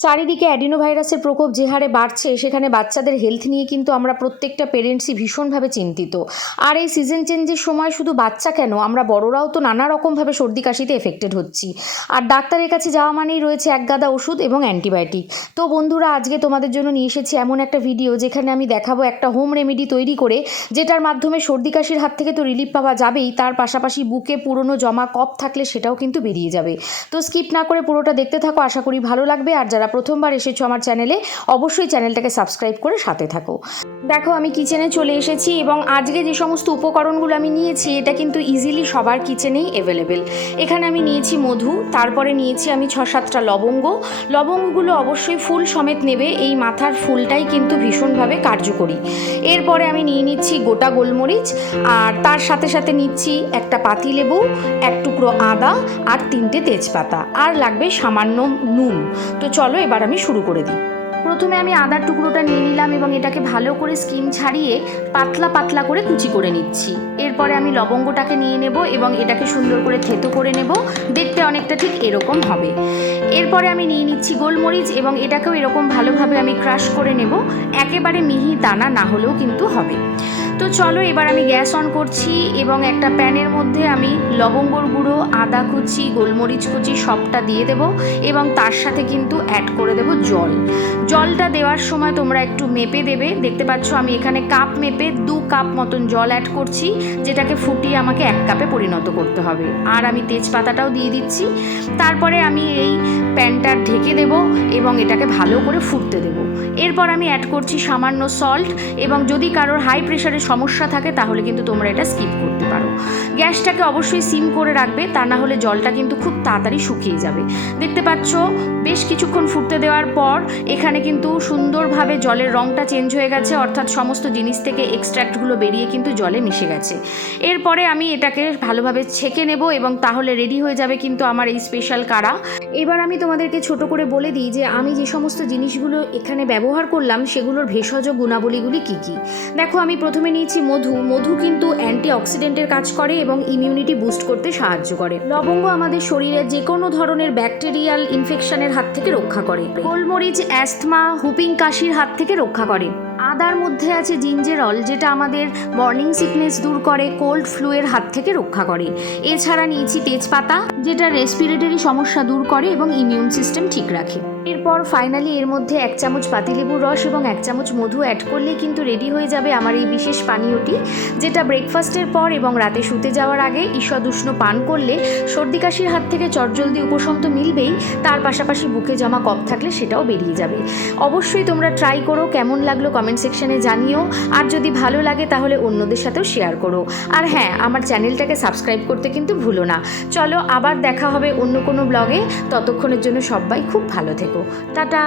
চারিদিকে অ্যাডিনোভাইরাসের প্রকোপ যে হারে বাড়ছে, সেখানে বাচ্চাদের হেলথ নিয়ে কিন্তু আমরা প্রত্যেকটা পেরেন্টসই ভীষণভাবে চিন্তিত। আর এই সিজন চেঞ্জের সময় শুধু বাচ্চা কেন, আমরা বড়রাও তো নানা রকমভাবে সর্দি কাশিতে এফেক্টেড হচ্ছি। আর ডাক্তারের কাছে যাওয়া মানেই রয়েছে একগাদা ওষুধ এবং অ্যান্টিবায়োটিক। তো বন্ধুরা, আজকে তোমাদের জন্য নিয়ে এসেছি এমন একটা ভিডিও যেখানে আমি দেখাবো একটা হোম রেমেডি তৈরি করে, যেটার মাধ্যমে সর্দি কাশির হাত থেকে তো রিলিফ পাওয়া যাবেই, তার পাশাপাশি বুকে পুরনো জমা কফ থাকলে সেটাও কিন্তু বেরিয়ে যাবে। তো স্কিপ না করে পুরোটা দেখতে থাকো, আশা করি ভালো লাগবে। আর যারা প্রথমবার এসেছো আমার চ্যানেলে, অবশ্যই চ্যানেলটাকে সাবস্ক্রাইব করে সাথে থাকো। দেখো, আমি কিচেনে চলে এসেছি এবং আজকে যে সমস্ত উপকরণগুলো আমি নিয়েছি, এটা কিন্তু ইজিলি সবার কিচেনেই অ্যাভেলেবেল। এখানে আমি নিয়েছি মধু, তারপরে নিয়েছি আমি 6-7টা লবঙ্গ। লবঙ্গগুলো অবশ্যই ফুল সমেত নেবে, এই মাথার ফুলটাই কিন্তু ভীষণভাবে কার্যকরী। এরপরে আমি নিয়ে নিচ্ছি গোটা গোলমরিচ, আর তার সাথে সাথে নিচ্ছি একটা পাতিলেবু, এক টুকরো আদা আর 3টে তেজপাতা, আর লাগবে সামান্য নুন। তো চলো এবার আমি শুরু করে দিই। প্রথমে আমি আদার টুকরোটা নিয়ে নিলাম এবং এটাকে ভালো করে স্কিন ছাড়িয়ে পাতলা পাতলা করে কুচি করে নিচ্ছি। এরপরে আমি লবঙ্গটাকে নিয়ে নেব এবং এটাকে সুন্দর করে থেতো করে নেব, দেখতে অনেকটা ঠিক এরকম হবে। এরপরে আমি নিয়ে নিচ্ছি গোলমরিচ এবং এটাকেও এরকম ভালোভাবে আমি ক্রাশ করে নেব, একেবারে মিহি দানা না হলেও কিন্তু হবে। তো চলো এবার আমি গ্যাস অন করছি এবং একটা প্যানের মধ্যে আমি লবঙ্গর গুঁড়ো, আদা কুচি, গোলমরিচ কুচি সবটা দিয়ে দেব এবং তার সাথে কিন্তু অ্যাড করে দেব জল। জলটা দেওয়ার সময় তোমরা একটু মেপে দেবে। দেখতে পাচ্ছ আমি এখানে কাপ মেপে 2 কাপ মতন জল অ্যাড করছি, যেটাকে ফুটিয়ে আমাকে 1 কাপে পরিণত করতে হবে। আর আমি তেজপাতাটাও দিয়ে দিচ্ছি। তারপরে আমি এই প্যানটা ঢেকে দেব এবং এটাকে ভালো করে ফুটতে দেব। এরপর আমি অ্যাড করছি সামান্য সল্ট, এবং যদি কারোর হাই প্রেশারের সমস্যা থাকে তাহলে কিন্তু তোমরা এটা স্কিপ করতে পারো। গ্যাসটাকে অবশ্যই সিম করে রাখবে, তা না হলে জলটা কিন্তু খুব তাড়াতাড়ি শুকিয়ে যাবে। দেখতে পাচ্ছ বেশ কিছুক্ষণ ফুটতে দেওয়ার পর এখানে কিন্তু সুন্দরভাবে জলের রঙটা চেঞ্জ হয়ে গেছে, অর্থাৎ সমস্ত জিনিস থেকে এক্সট্র্যাক্টগুলো বেরিয়ে কিন্তু জলে মিশে গেছে। এরপরে আমি এটাকে ভালোভাবে ছেঁকে নেব এবং তাহলে রেডি হয়ে যাবে কিন্তু আমার এই স্পেশাল কাড়া। এবার আমি তোমাদেরকে ছোট করে বলে দিই যে আমি যে সমস্ত জিনিসগুলো এখানে ব্যবহার করলাম সেগুলোর ভেষজ গুণাবলীগুলি কী কী। দেখো, আমি প্রথমে নিয়েছি মধু। মধু কিন্তু অ্যান্টিঅক্সিডেন্টের কাজ করে এবং ইমিউনিটি বুস্ট করতে সাহায্য করে। লবঙ্গ আমাদের শরীরে যে কোনো ধরনের ব্যাকটেরিয়াল ইনফেকশনের হাত থেকে রক্ষা করে। গোলমরিচ অ্যাস্থমা, হুপিং কাশির হাত থেকে রক্ষা করে। আদার মধ্যে আছে জিঞ্জেরল, যেটা আমাদের মর্নিং সিকনেস দূর করে, কোল্ড ফ্লু এর হাত থেকে রক্ষা করে। এছাড়া নিয়েছি তেজপাতা, যেটা রেসপিরেটরি সমস্যা দূর করে এবং ইমিউন সিস্টেম ঠিক রাখে। এরপর ফাইনালি এর মধ্যে 1 চামচ পাতিলেবুর রস এবং 1 চামচ মধু অ্যাড করলে কিন্তু রেডি হয়ে যাবে আমার এই বিশেষ পানীয়টি, যেটা ব্রেকফাস্টের পর এবং রাতে শুতে যাওয়ার আগে ঈষৎ উষ্ণ পান করলে সর্দি কাশির হাত থেকে চটজলদি উপশম তো মিলবেই, তার পাশাপাশি বুকে জমা কফ থাকলে সেটাও বেরিয়ে যাবে। অবশ্যই তোমরা ট্রাই করো, কেমন লাগলো কমেন্ট সেকশনে জানিও। আর যদি ভালো লাগে তাহলে অন্যদের সাথেও শেয়ার করো। আর হ্যাঁ, আমার চ্যানেলটাকে সাবস্ক্রাইব করতে কিন্তু ভুলো না। চলো আবার দেখা হবে অন্য কোনো ব্লগে, ততক্ষণের জন্য সবাই খুব ভালো থেকো। টাটা।